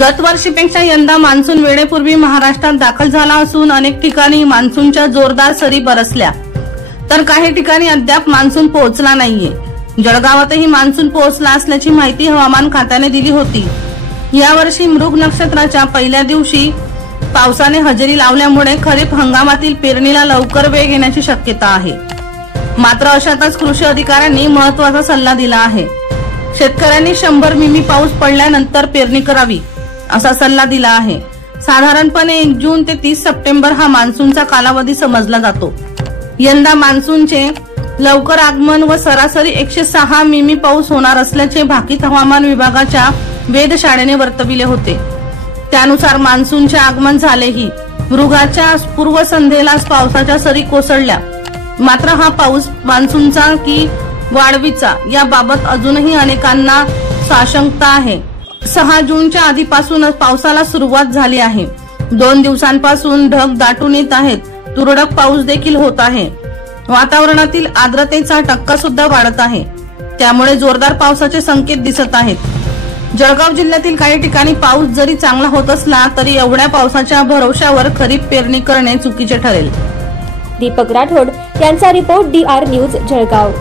गतवर्षीपेक्षा यंदा मान्सून वेळेपूर्वी महाराष्ट्रात दाखल झाला असून अनेक ठिकाणी मान्सूनच्या जोरदार सरी बरसल्या, तर काही ठिकाणी अद्याप मान्सून पोहोचला नाहीये। जळगावातही मान्सून पोहोचला असल्याची माहिती हवामान खात्याने दिली होती। यावर्षी मृग नक्षत्राच्या पहिल्या दिवशी पावसाने हजेरी लावल्यामुळे खरीप हंगामातील पेरणीला लवकर वेग येण्याची शक्यता आहे। मात्र अशातच कृषी अधिकाऱ्यांनी महत्त्वाचा सल्ला दिला आहे। शेतकऱ्यांनी 100 मिमी पाऊस पडल्यानंतर पेरणी करावी असा सल्ला दिला आहे। साधारणपणे 1 जून ते 30 सप्टेंबर हा मान्सूनचा कालावधी समजला जातो। यंदा मान्सूनचे लवकर आगमन व सरासरी 106 मिमी पाऊस होणार असल्याचे भाकीत हवामान विभागाच्या वेधशाळेने वर्तविले होते। त्यानुसार मान्सूनचे आगमन झालेही मृगाच्या पूर्वसंध्येलाच पावसाच्या सरी कोसळल्या। मात्र हा पाऊस मान्सूनचा की वाढवीचा याबाबत अजूनही अनेकांना साशंकता आहे। 6 जूनच्या आधीपासूनच पावसाला सुरुवात झाली आहे। 2 दिवसांपासून ढग दाटून येत आहेत, तुरळक पाऊस देखील होत आहे। वातावरणातील आर्द्रतेचा टक्का सुद्धा वाढत आहे, त्यामुळे जोरदार पावसाचे संकेत दिसत आहेत। जळगाव जिल्ह्यातील काही ठिकाणी पाऊस जरी चांगला होत असला तरी एवढ्या पावसाच्या भरवशावर खरीप पेरणी करणे चुकीचे ठरेल। दीपक राठोड यांचा रिपोर्ट DR न्यूज जळगाव।